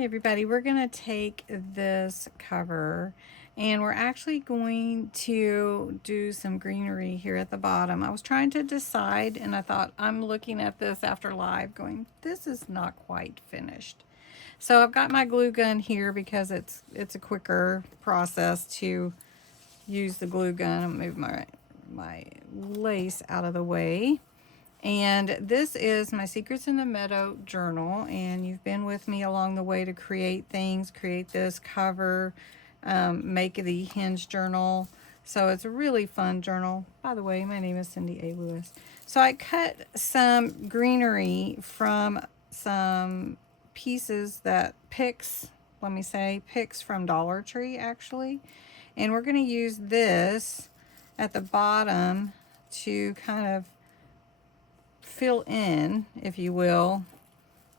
Hey everybody, we're going to take this cover and we're actually going to do some greenery here at the bottom. I was trying to decide and I thought, I'm looking at this after live going, this is not quite finished. So I've got my glue gun here because it's a quicker process to use the glue gun. I'll move my lace out of the way. And this is my Secrets in the Meadow journal, and you've been with me along the way to create things, create this cover, make the hinge journal. So it's a really fun journal. By the way, my name is Cindy A. Lewis. So I cut some greenery from some pieces that picks from Dollar Tree actually. And we're going to use this at the bottom to kind of fill in, if you will,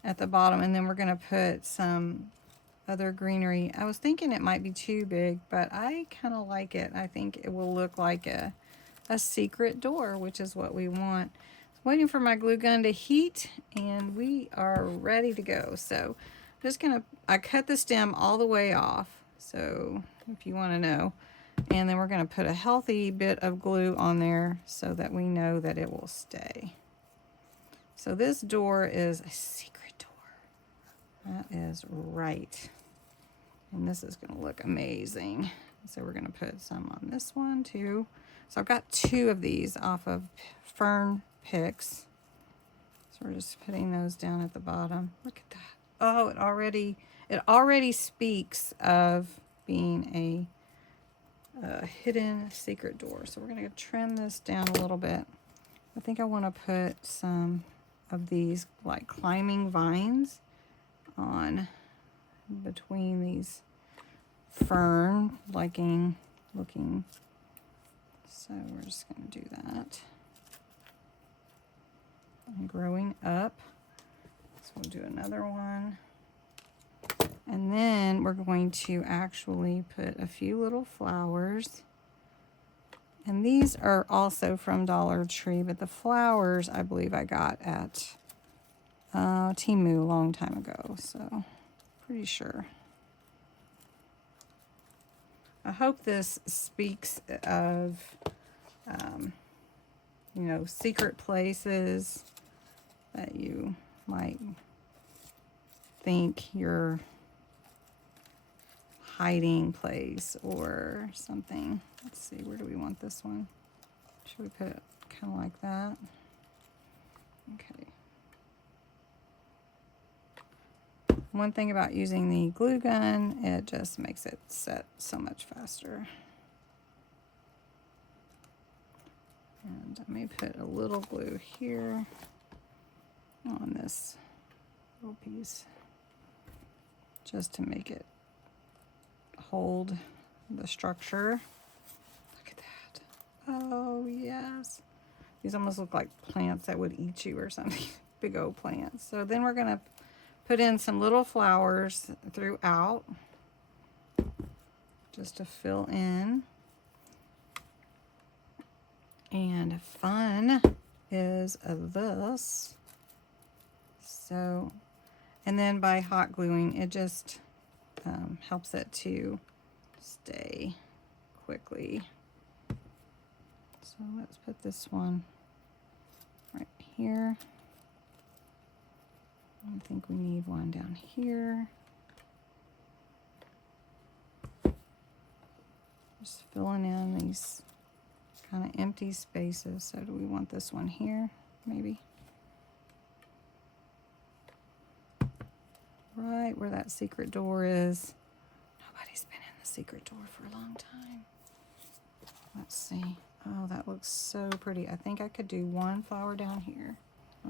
at the bottom, and then we're going to put some other greenery. I was thinking it might be too big, but I kind of like it. I think it will look like a secret door, which is what we want. Waiting for my glue gun to heat, and we are ready to go. So I'm just gonna, I cut the stem all the way off, so if you want to know, and then we're going to put a healthy bit of glue on there so that we know that it will stay. So this door is a secret door. That is right. And this is going to look amazing. So we're going to put some on this one too. So I've got 2 of these off of fern picks. So we're just putting those down at the bottom. Look at that. Oh, it already speaks of being a hidden secret door. So we're going to trim this down a little bit. I think I want to put some of these like climbing vines on between these fern looking. So we're just going to do that. And growing up. So we'll do another one. And then we're going to actually put a few little flowers. And these are also from Dollar Tree, but the flowers I believe I got at Temu a long time ago, so pretty sure. I hope this speaks of, you know, secret places that you might think your hiding place or something. Let's see, where do we want this one? Should we put it kind of like that? Okay. One thing about using the glue gun, it just makes it set so much faster. And I may put a little glue here on this little piece just to make it hold the structure. Look at that. Oh yes, these almost look like plants that would eat you or something. Big old plants. So then we're gonna put in some little flowers throughout just to fill in. And fun is this. So, and then by hot gluing, it just helps it to stay quickly. So let's put this one right here. I think we need one down here. Just filling in these kind of empty spaces. So do we want this one here? Maybe. Right where that secret door is. Nobody's been in the secret door for a long time. Let's see. Oh, that looks so pretty. I think I could do one flower down here.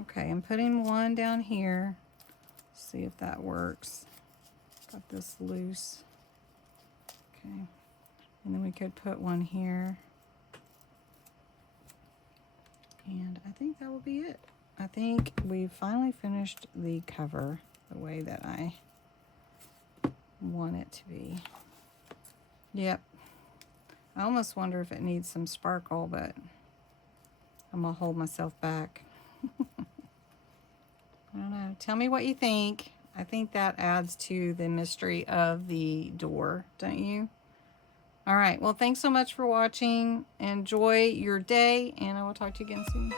Okay, I'm putting one down here. See if that works. Got this loose. Okay. And then we could put one here. And I think that will be it. I think we finally finished the cover the way that I want it to be. Yep. I almost wonder if it needs some sparkle, but I'm gonna hold myself back. I don't know. Tell me what you think. I think that adds to the mystery of the door, don't you? All right, well, thanks so much for watching. Enjoy your day, and I will talk to you again soon.